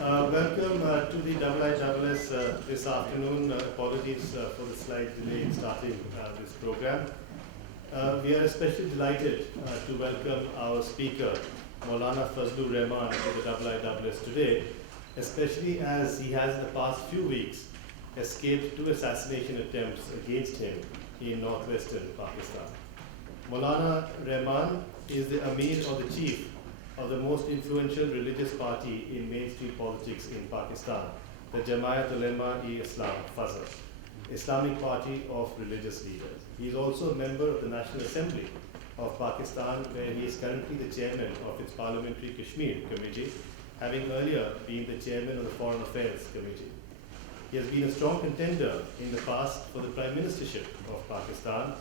Welcome to the IISS this afternoon. Apologies for the slight delay in starting this program. We are especially delighted to welcome our speaker, Maulana Fazlur Rahman, to the IISS today, especially as he has in the past few weeks escaped 2 assassination attempts against him in northwestern Pakistan. Maulana Rahman is the Amir or the chief of the most influential religious party in mainstream politics in Pakistan, the Jamaat Ulema-e-Islam Fazl, Islamic party of religious leaders. He is also a member of the National Assembly of Pakistan, where he is currently the chairman of its Parliamentary Kashmir Committee, having earlier been the chairman of the Foreign Affairs Committee. He has been a strong contender in the past for the Prime Ministership of Pakistan,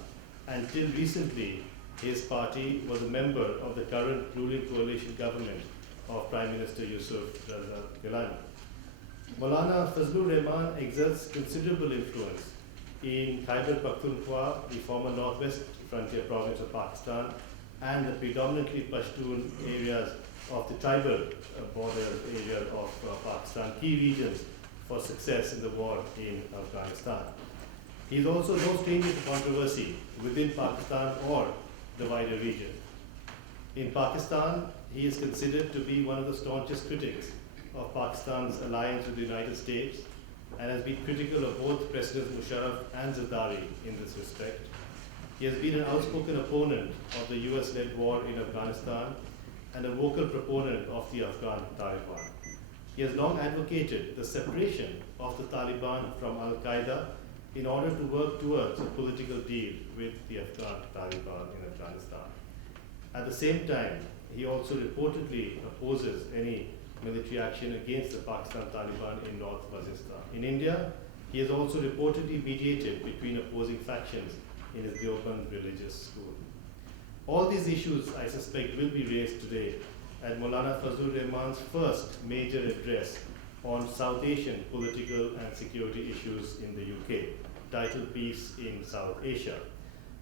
and till recently, his party was a member of the current ruling coalition government of Prime Minister Yusuf Raza Gilani. Maulana Fazlur Rahman exerts considerable influence in Khyber Pakhtunkhwa, the former northwest frontier province of Pakistan, and the predominantly Pashtun areas of the tribal border area of Pakistan, key regions for success in the war in Afghanistan. He is also no stranger to controversy within Pakistan or the wider region. In Pakistan, he is considered to be one of the staunchest critics of Pakistan's alliance with the United States and has been critical of both Presidents Musharraf and Zardari in this respect. He has been an outspoken opponent of the US-led war in Afghanistan and a vocal proponent of the Afghan Taliban. He has long advocated the separation of the Taliban from Al-Qaeda in order to work towards a political deal with the Afghan Taliban in Afghanistan. At the same time, he also reportedly opposes any military action against the Pakistan Taliban in North Waziristan. In India, he has also reportedly mediated between opposing factions in his Deoband religious school. All these issues, I suspect, will be raised today at Maulana Fazlur Rahman's first major address on South Asian political and security issues in the UK, titled Peace in South Asia.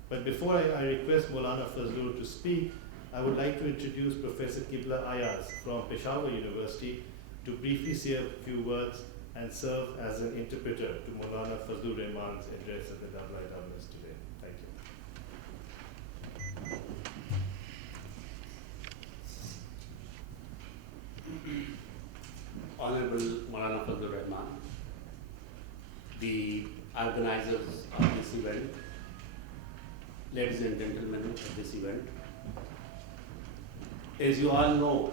But before I request Maulana Fazlur to speak, I would like to introduce Professor Qibla Ayaz from Peshawar University to briefly say a few words and serve as an interpreter to Maulana Fazlur Rahman's address at the IISS today. Thank you. Honorable Maulana Fazlur Rahman, the organizers of this event, ladies and gentlemen of this event. As you all know,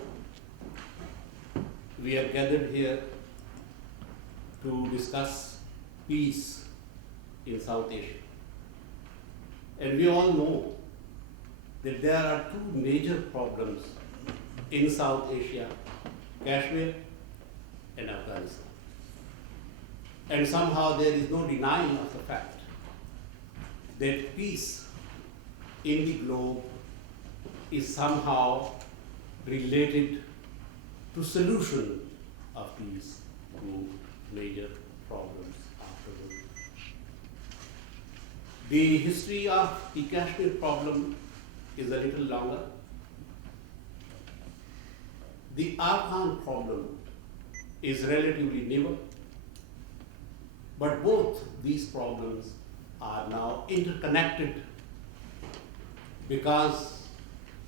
we are gathered here to discuss peace in South Asia. And we all know that there are 2 major problems in South Asia, Kashmir and Afghanistan. And somehow there is no denying of the fact that peace in the globe is somehow related to solution of these 2 major problems afterwards. The history of the Kashmir problem is a little longer. The Afghan problem is relatively newer, but both these problems are now interconnected because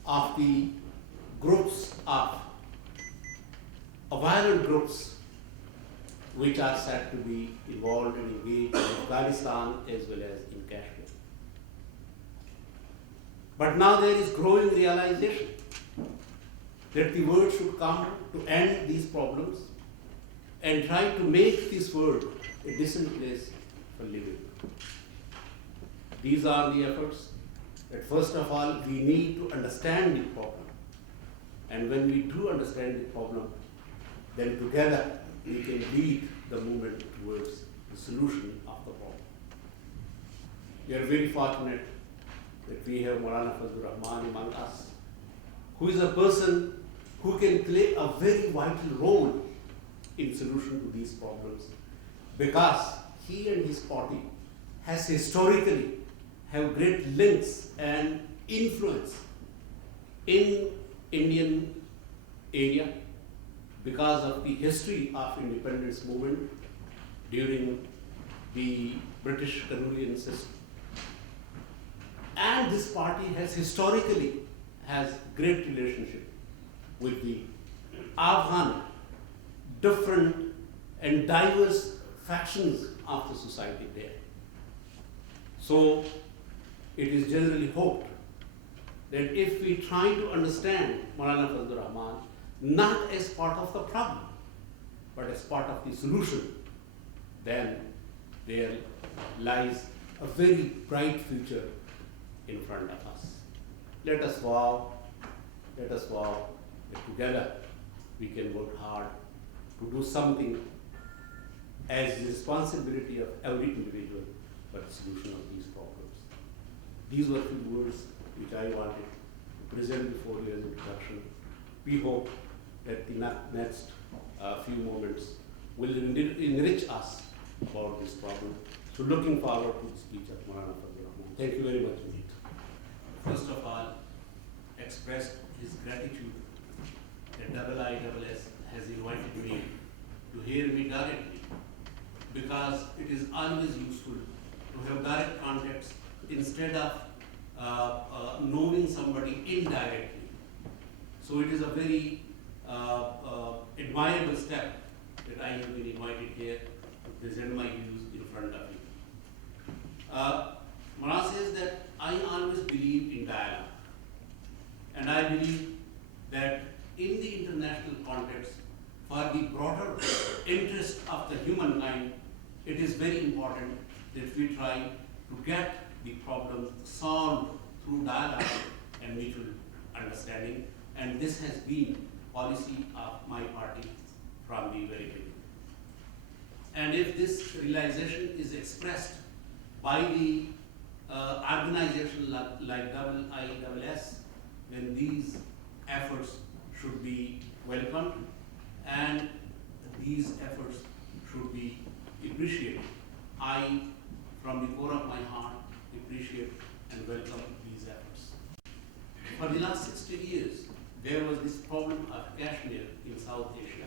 of the groups of violent groups which are said to be involved and engaged in Afghanistan as well as in Kashmir. But now there is growing realization that the world should come to end these problems and try to make this world a decent place for living. These are the efforts that first of all we need to understand the problem. And when we do understand the problem, then together we can lead the movement towards the solution of the problem. We are very fortunate that we have Maulana Fazlur Rahman among us, who is a person who can play a very vital role in solution to these problems, because he and his party has historically have great links and influence in Indian area, because of the history of independence movement during the British colonial system. And this party has historically has great relationship with the Afghan different and diverse factions of the society there. So it is generally hoped that if we try to understand Maulana Fazlur Rahman not as part of the problem, but as part of the solution, then there lies a very bright future in front of us. Let us vow that together we can work hard to do something as the responsibility of every individual for the solution of these problems. These were few words which I wanted to present before you as an introduction. We hope that the next few moments will enrich us about this problem. So looking forward to the speech of Maulana Fazlur Rahman. Thank you very much indeed. First of all, expressed his gratitude that IISS has invited me to hear me directly, because it is always useful to have direct contacts instead of knowing somebody indirectly. So it is a very admirable step that I have been invited here to present my views in front of you. Maulana says that I always believe in dialogue, and I believe that in the international context, for the broader interest of the humankind, it is very important that we try to get the problem solved through dialogue and mutual understanding, and this has been policy of my party from the very beginning. And if this realization is expressed by the organization like IISS, then these efforts should be welcomed and these efforts should be appreciated. I, from the core of my heart, appreciate and welcome these efforts. For the last 60 years, there was this problem of Kashmir in South Asia,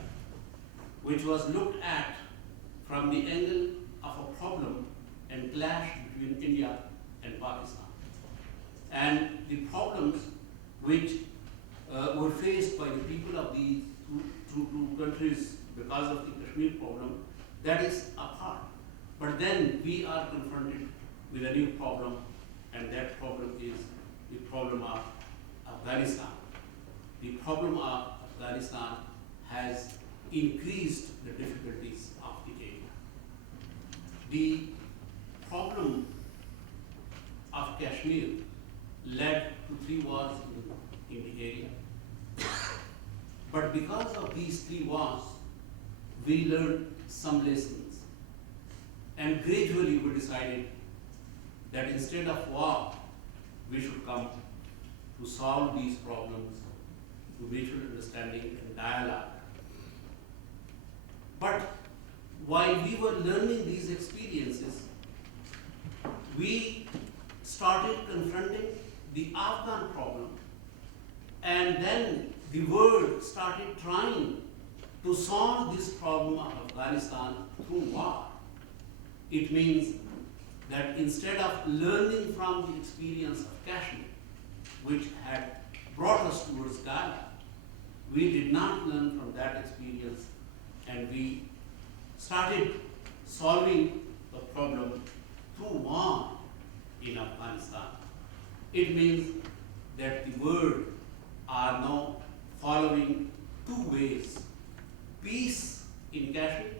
which was looked at from the angle of a problem and clash between India and Pakistan. And the problems which were faced by the people of these two countries because of the Kashmir problem, that is apart. But then we are confronted with a new problem, and that problem is the problem of Afghanistan. The problem of Afghanistan has increased the difficulties of the area. The problem of Kashmir led to 3 wars in the area. But because of these 3 wars, we learned some lessons. And gradually we decided that instead of war, we should come to solve these problems through mutual understanding and dialogue. But while we were learning these experiences, we started confronting the Afghan problem, and then the world started trying to solve this problem of Afghanistan through war. It means that instead of learning from the experience of Kashmir, which had brought us towards dialogue, we did not learn from that experience, and we started solving the problem through war in Afghanistan. It means that the world are now following 2 ways: peace in Kashmir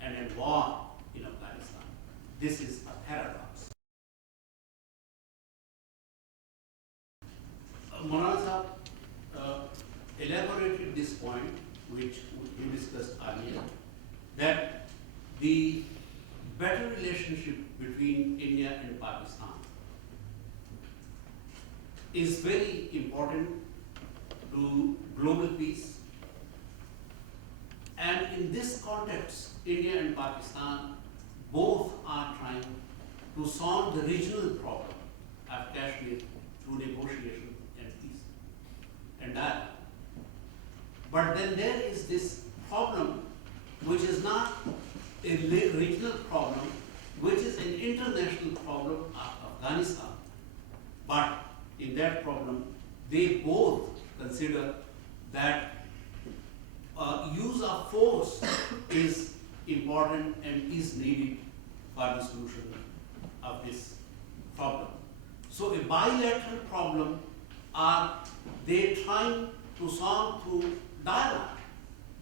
and a war in Afghanistan. This is a paradox. Maulana elaborated this point, which we discussed earlier, that the better relationship between India and Pakistan is very important to global peace. And in this context, India and Pakistan both are trying to solve the regional problem of Kashmir through negotiation and peace and dialogue. But then there is this problem which is not a regional problem, which is an international problem of Afghanistan. But in that problem, they both consider that use of force is important and is needed for the solution of this problem. So a bilateral problem are they trying to solve through dialogue,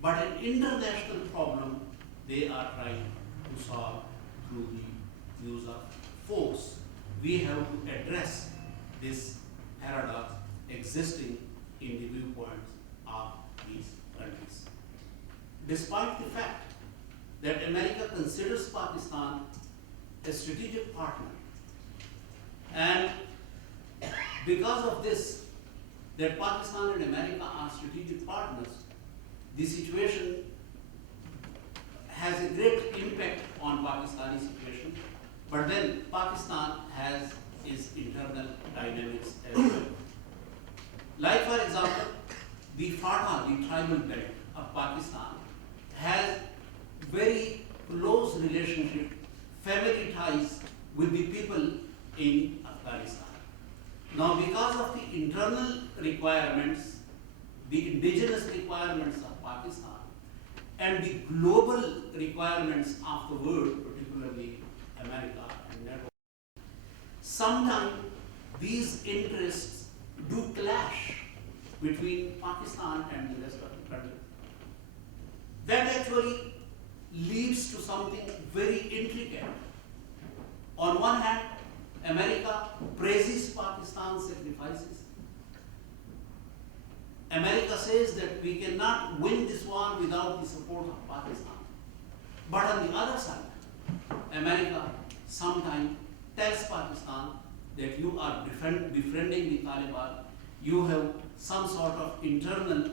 but an international problem they are trying to solve through the use of force. We have to address this paradox existing in the viewpoints of these countries. Despite the fact that America considers Pakistan a strategic partner, and because of this, that Pakistan and America are strategic partners, the situation has a great impact on Pakistani situation, but then Pakistan has its internal dynamics as well. Like for example, the FATA, the tribal belt of Pakistan, has very close relationship, family ties with the people in Afghanistan. Now because of the internal requirements, the indigenous requirements of Pakistan, and the global requirements of the world, particularly America and NATO, sometimes these interests do clash between Pakistan and the rest of the country. That actually leads to something very intricate. On one hand, America praises Pakistan's sacrifices. America says that we cannot win this war without the support of Pakistan. But on the other side, America sometimes tells Pakistan that you are befriending the Taliban, you have some sort of internal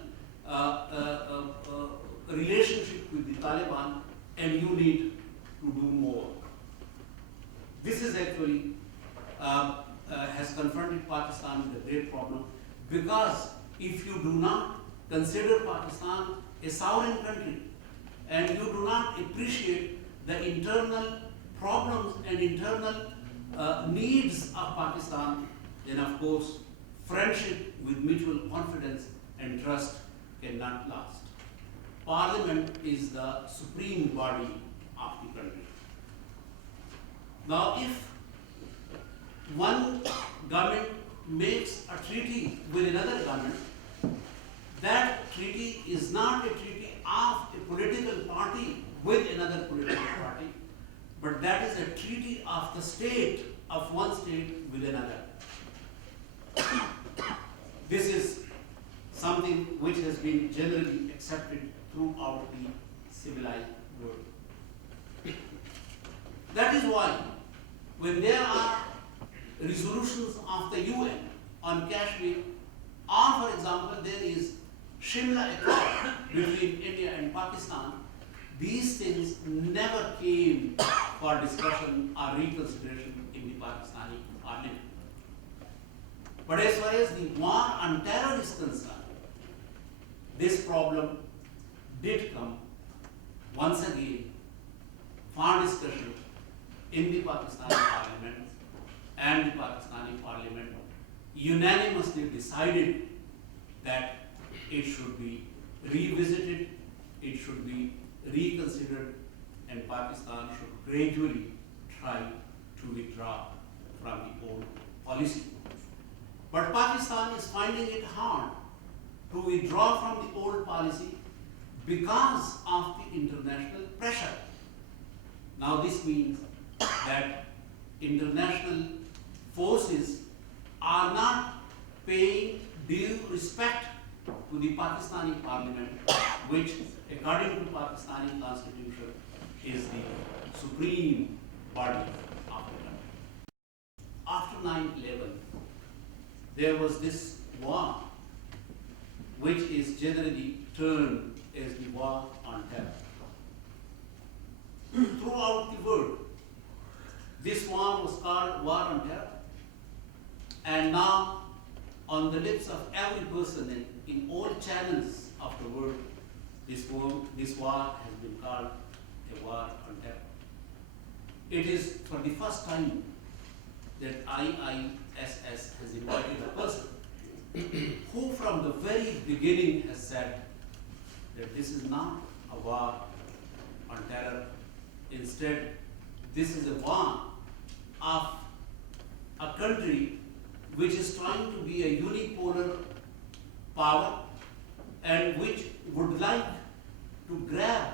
relationship with the Taliban, and you need to do more. This is actually has confronted Pakistan with a great problem, because if you do not consider Pakistan a sovereign country, and you do not appreciate the internal problems and internal needs of Pakistan, then of course friendship with mutual confidence and trust cannot last. Parliament is the supreme body of the country. Now if one government makes a treaty with another government, that treaty is not a treaty of a political party with another political party, but that is a treaty of the state, of one state with another. This is something which has been generally accepted throughout the civilized world. That is why when there are resolutions of the UN on Kashmir, or for example there is Shimla Accord between India and Pakistan, these things never came for discussion or reconsideration in the Pakistani parliament. But as far as the war on terror is concerned, this problem did come once again for discussion in the Pakistani parliament, and the Pakistani parliament unanimously decided that it should be revisited, it should be reconsidered, and Pakistan should gradually try to withdraw from the old policy. But Pakistan is finding it hard to withdraw from the old policy because of the international pressure. Now this means that international forces are not paying due respect to the Pakistani parliament, which according to Pakistani constitution is the supreme body of the country. After 9/11, there was this war, which is generally termed as the war on terror. Throughout the world, this war was called war on terror, and now on the lips of every person in all channels of the world, This war has been called a war on terror. It is for the first time that IISS has invited a person who from the very beginning has said that this is not a war on terror. Instead, this is a war of a country which is trying to be a unipolar power and which would like to grab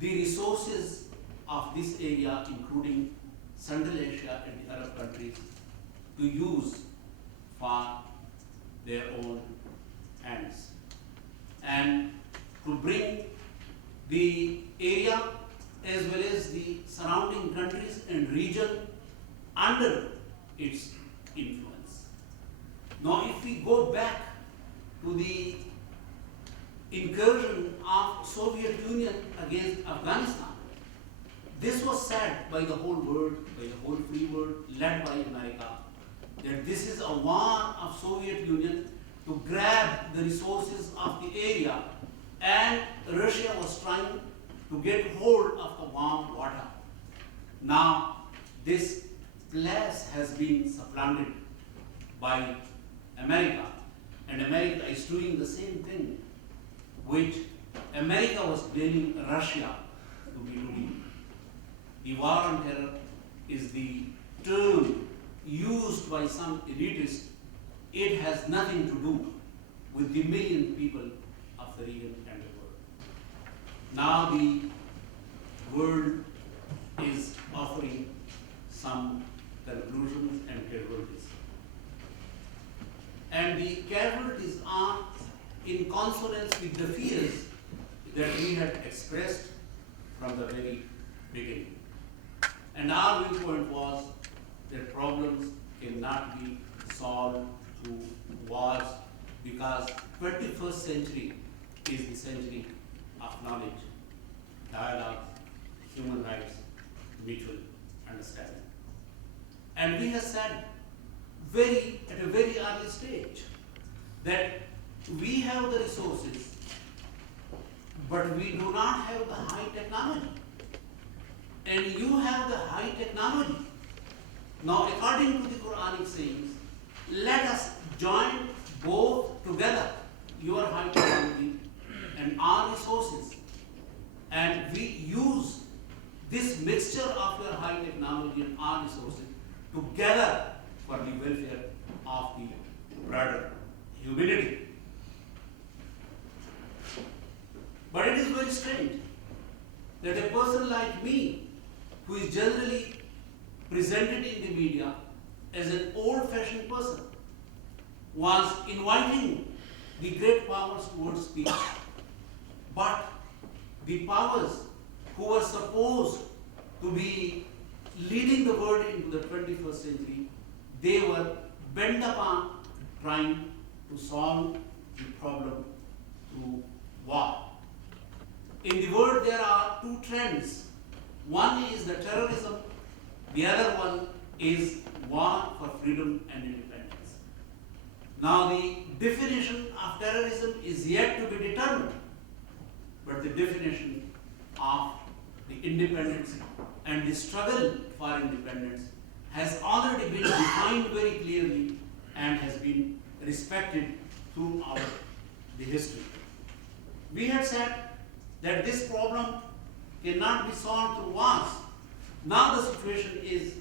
the resources of this area, including Central Asia and the Arab countries, to use for their own ends, and to bring the area as well as the surrounding countries and region under its influence. Now, if we go back to the incursion of Soviet Union against Afghanistan, this was said by the whole world, by the whole free world, led by America, that this is a war of Soviet Union to grab the resources of the area, and Russia was trying to get hold of the warm water. Now, this place has been supplanted by America, and America is doing the same thing which America was blaming Russia to be doing. The war on terror is the term used by some elitists. It has nothing to do with the million people of the region and the world. Now the world is offering some conclusions and casualties. And the casualties are in consonance with the fears that we had expressed from the very beginning. And our viewpoint was that problems cannot be solved through wars, because 21st century is the century of knowledge, dialogue, human rights, mutual understanding. And we have said at a very early stage that we have the resources, but we do not have the high technology. And you have the high technology. Now, according to the Quranic sayings, let us join both together, your high technology and our resources, and we use this mixture of your high technology and our resources together for the welfare of the broader humanity. But it is very strange that a person like me, who is generally presented in the media as an old-fashioned person, was inviting the great powers towards peace. But the powers who were supposed to be leading the world into the 21st century, they were bent upon trying to solve the problem through war. In the world, there are two trends. One is the terrorism, the other one is war for freedom and independence. Now, the definition of terrorism is yet to be determined, but the definition of the independence and the struggle for independence has already been defined very clearly and has been respected throughout the history. We had said that this problem cannot be solved through wars. Now the situation is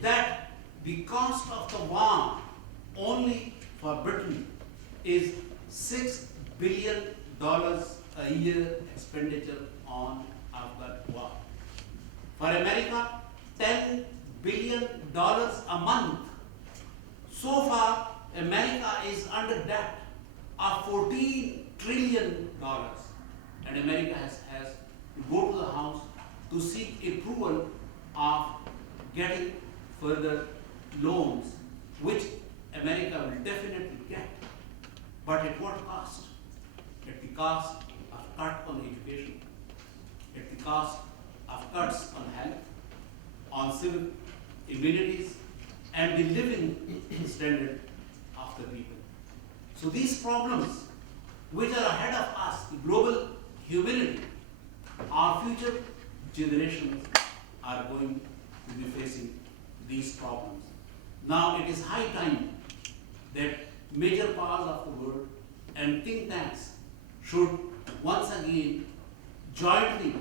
that the cost of the war only for Britain is $6 billion a year expenditure on Afghan war. For America, $10 billion a month. So far, America is under debt of $14 trillion. And America has to go to the House to seek approval of getting further loans, which America will definitely get. But at what cost? At the cost of cut on education, at the cost of cuts on health, on civil amenities, and the living standard of the people. So these problems which are ahead of us, the global humility, our future generations are going to be facing these problems. Now it is high time that major powers of the world and think tanks should once again jointly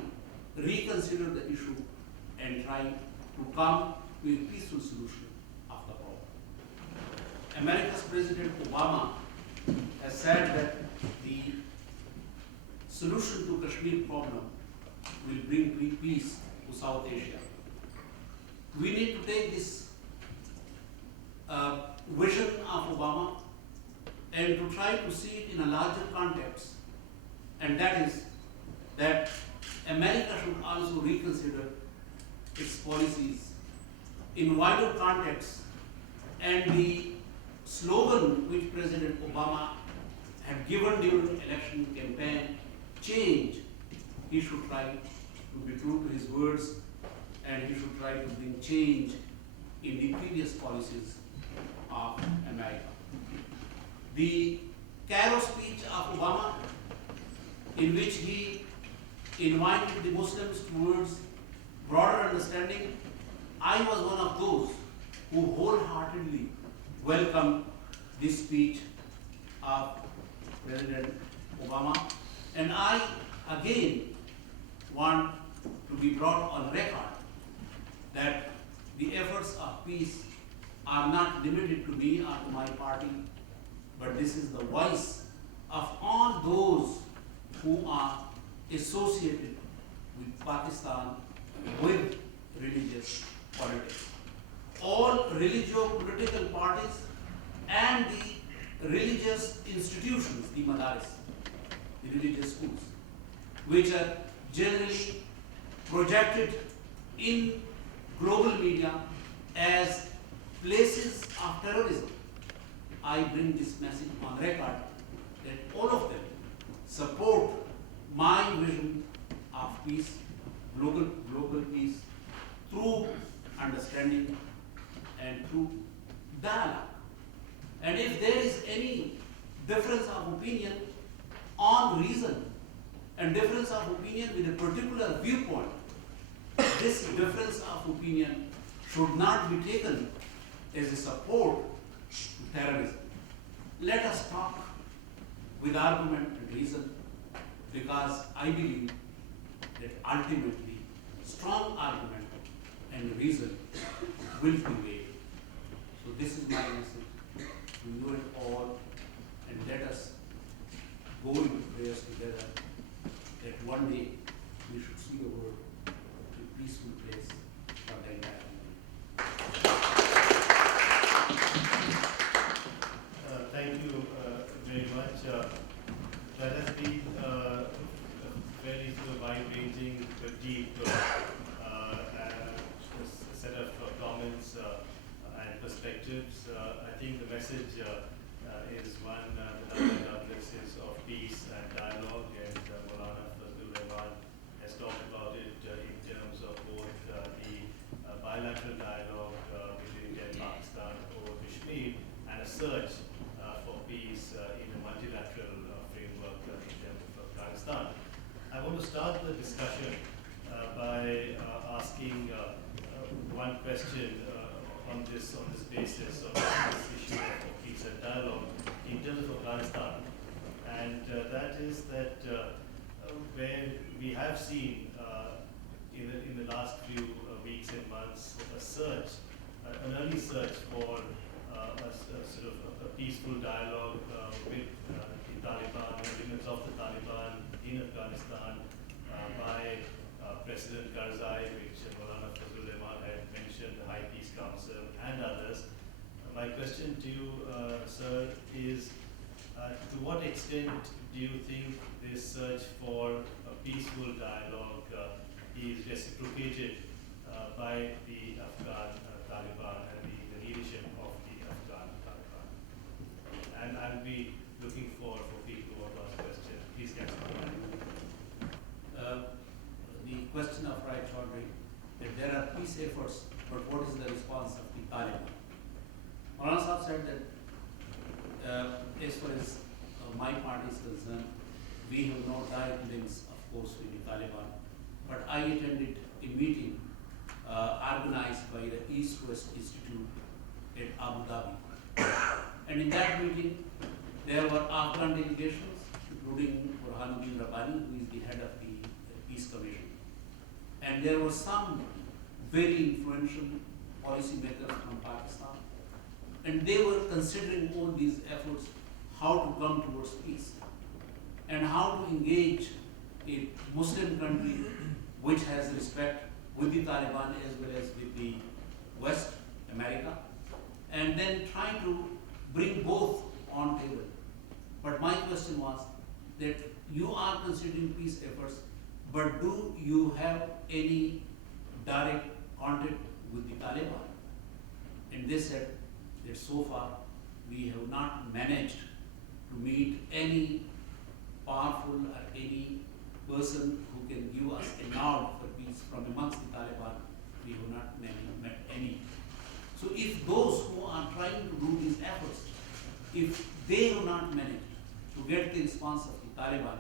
reconsider the issue and try to come to a peaceful solution of the problem. America's President Obama has said that the solution to Kashmir problem will bring peace to South Asia. We need to take this vision of Obama and to try to see it in a larger context, and that is that America should also reconsider its policies in wider context, and the slogan which President Obama had given during election campaign, change, he should try to be true to his words, and he should try to bring change in the previous policies of America. The Cairo speech of Obama, in which he invited the Muslims towards broader understanding, I was one of those who wholeheartedly welcomed this speech of President Obama, and I again want to be brought on record that the efforts of peace are not limited to me or to my party, but this is the voice of all those who are associated with Pakistan with religious politics. All religio-political parties and the religious institutions, the madaris, the religious schools, which are generally projected in global media as places of terrorism. I bring this message on record that all of them support my vision of peace, global peace, through understanding and through dialogue. And if there is any difference of opinion on reason and difference of opinion with a particular viewpoint, this difference of opinion should not be taken as a support to terrorism. Let us talk with argument and reason, because I believe that ultimately strong argument and reason will prevail. So this is my message to you and all, and let us go into prayers together that one day we should see the world a peaceful place for the entire humanity. Thank you very much. That has been a very wide-ranging, deep set of comments and perspectives. I think the message is one that Douglas is of peace and dialogue, and Maulana Fazlur Rahman has talked about it in terms of both the bilateral dialogue between India and Pakistan over Kashmir and a search for peace in a multilateral framework in terms of Afghanistan. I want to start the discussion by asking one question on this basis of this issue of peace and dialogue in terms of Afghanistan, and that is that where we have seen in the last few weeks and months a search, an early search for a sort of a peaceful dialogue with the Taliban, elements of the Taliban in Afghanistan by President Karzai, which Maulana Fazlur Rahman had mentioned, the High Peace Council and others. My question to you, sir, is to what extent do you think this search for a peaceful dialogue is reciprocated by the Afghan Taliban and the leadership of the Afghan Taliban? And I'll be looking for people who want to ask questions. Please get started. The question of Rai Chaudhary, that there are peace efforts, but what is the response of the Taliban? Maulana Sahab said that as far as my party is concerned, we have no direct links of course, with the Taliban. But I attended a meeting organized by the East-West Institute at Abu Dhabi. And in that meeting, there were Afghan delegations, including Burhanuddin Rabbani, who is the head of the Peace Commission. And there were some very influential policymakers from Pakistan. And they were considering all these efforts, how to come towards peace and how to engage a Muslim country which has respect with the Taliban as well as with the West, America, and then try to bring both on table. But my question was that you are considering peace efforts, but do you have any direct contact with the Taliban? And they said that so far we have not managed to meet any powerful or any person who can give us a nod for peace from amongst the Taliban. We have not met any. So if those who are trying to do these efforts, if they have not managed to get the response of the Taliban,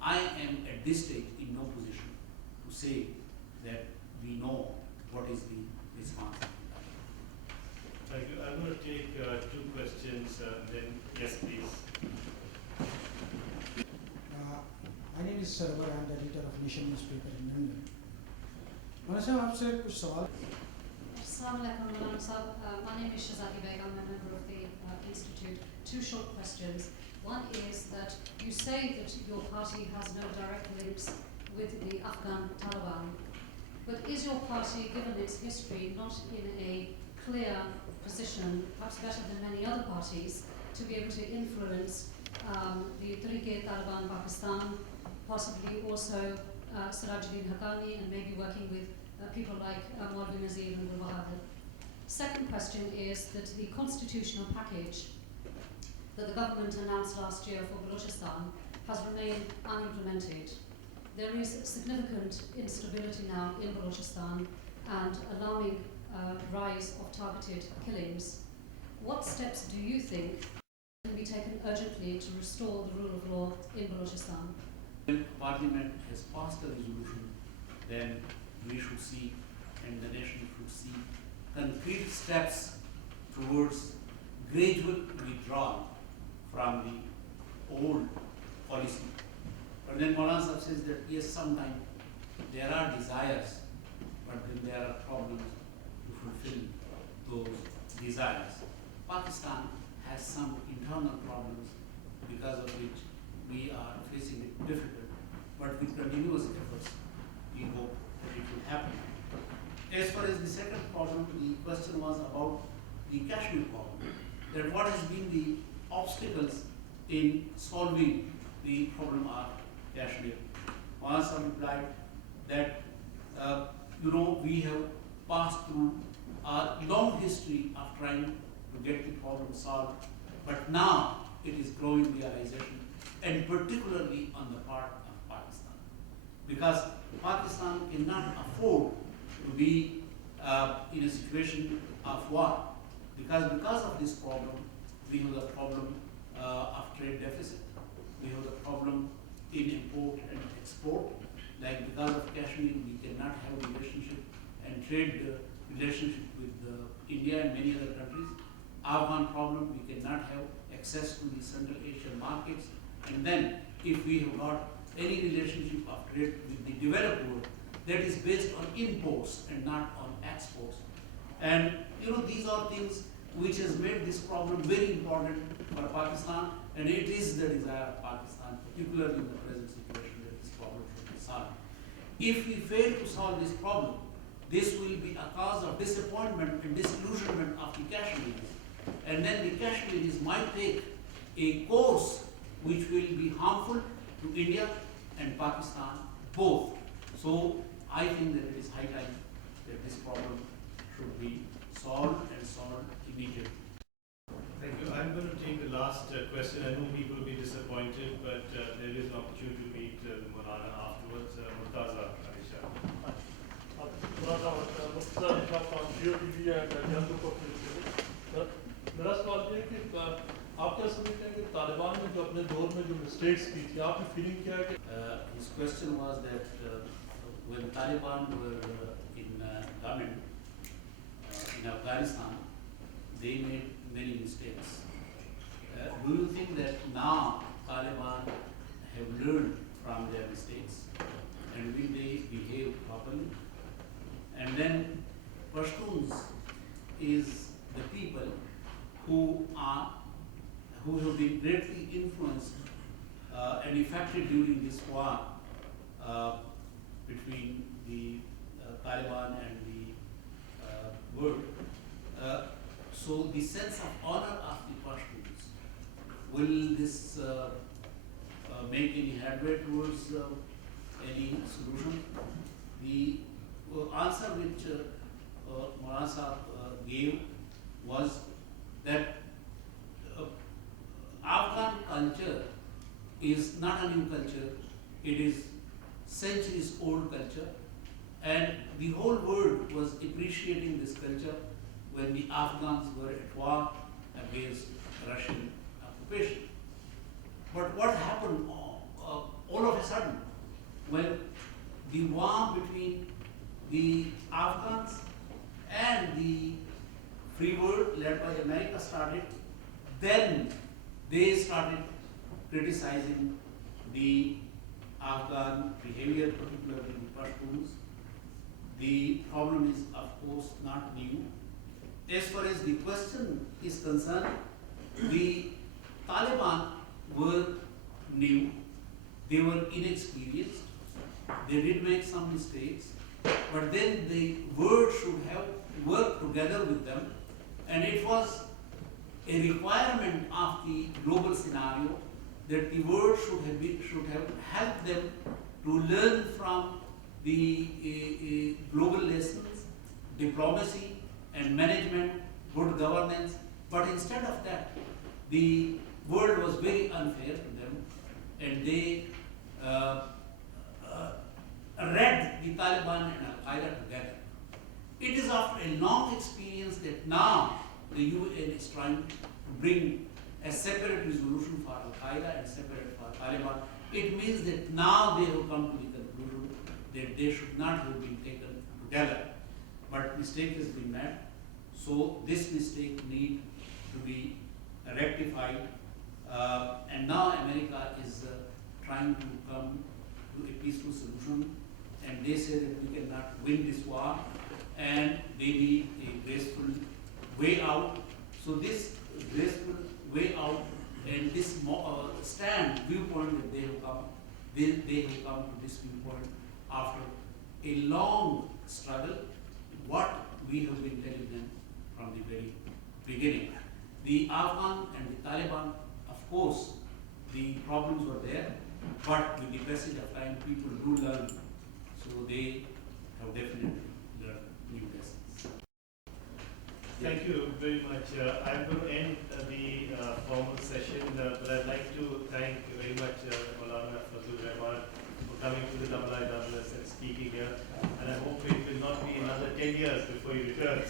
I am at this stage in no position to say that we know what is the response of the Taliban. Thank you. I'm going to take two questions. Then, yes, please. My name is Sarwar. I am the editor of Nation newspaper in London. Maulana Sahab, आपसे कुछ सवाल. Assalamu alaikum, Maulana Sahab. My name is Shazadi Beg. I'm a member of the Institute. Two short questions. One is that you say that your party has no direct links with the Afghan Taliban, but is your party, given its history, not in a clear position, perhaps better than many other parties, to be able to influence the Tehreek-e-Taliban Pakistan, possibly also Sirajuddin Haqqani, and maybe working with people like Maulvi Nazir and Gul Bahadur? Second question is that the constitutional package that the government announced last year for Balochistan has remained unimplemented. There is significant instability now in Balochistan and alarming rise of targeted killings. What steps do you think can be taken urgently to restore the rule of law in Balochistan? When Parliament has passed a resolution, then we should see, and the nation should see, concrete steps towards gradual withdrawal from the old policy. But then Maulana Sahib says that yes, sometimes there are desires, but then there are problems to fulfill those desires. Pakistan has some internal problems because of which we are facing it difficult, but with continuous efforts, we hope that it will happen. As far as the second problem, the question was about the Kashmir problem, that what has been the obstacles in solving the problem of Kashmir. Maulana Sahib replied that we have passed through a long history of trying to get the problem solved, but now it is growing realization, and particularly on the part of Pakistan, because Pakistan cannot afford to be in a situation of war, because of this problem, we have the problem of trade deficit, we have the problem in import and export, like because of Kashmir we cannot have relationship and trade relationship with India and many other countries. Afghan problem, we cannot have access to the Central Asian markets, and then if we have got any relationship of trade with the developed world, that is based on imports and not on exports. And these are things which has made this problem very important for Pakistan, and it is the desire of Pakistan, particularly in the present situation, that this problem should be solved. If we fail to solve this problem, this will be a cause of disappointment and disillusionment of the Kashmiris. And then the Kashmiris might take a course which will be harmful to India and Pakistan both. So I think that it is high time that this problem should be solved and solved immediately. Thank you. I'm going to take the last question. I know people will be disappointed, but there is an opportunity to meet Maulana afterwards. Murtaza Aisha. मेरा सवाल ये है कि आप क्या समझते हैं कि तालिबान ने जो अपने दौर में जो मिस्टेक्स की थी, आपकी फीलिंग क्या है कि His question was that when Taliban were in government in Afghanistan, they made many mistakes. Do you think that now Taliban have learned from their mistakes and will they behave properly? And then Pashtuns is the people who have been greatly influenced and affected during this war between the Taliban and the world. So the sense of honor of the Pashtuns, will this make any headway towards any solution? The answer which Maulana Sahab gave was that Afghan culture is not a new culture, it is centuries old culture, and the whole world was appreciating this culture when the Afghans were at war against Russian occupation. But what happened all of a sudden when the war between the Afghans and the free world led by America started, then they started criticizing the Afghan behavior, particularly the Pashtuns. The problem is, of course, not new. As far as the question is concerned, the Taliban were new, they were inexperienced, they did make some mistakes, but then the world should have worked together with them, and it was a requirement of the global scenario that the world should have helped them to learn from the global lessons, diplomacy and management, good governance. But instead of that, the world was very unfair to them, and they read the Taliban and Al-Qaeda together. It is after a long experience that now the UN is trying to bring a separate resolution for Al-Qaeda and separate for Taliban. It means that now they have come to the conclusion that they should not have been taken together. But mistake has been made. So this mistake needs to be rectified. And now America is trying to come to a peaceful solution. And they say that we cannot win this war, and they need a graceful way out. So this graceful way out and this viewpoint that they have come, they have come to this viewpoint after a long struggle, what we have been telling them from the very beginning. The Afghan and the Taliban, of course, the problems were there, but with the passage of time, people do learn. So they have definitely learned new lessons. Thank you very much. I'm going to end the formal session, but I'd like to thank very much Maulana Fazlur Rahman for coming to the IISS and speaking here. And I hope it will not be another 10 years before you return.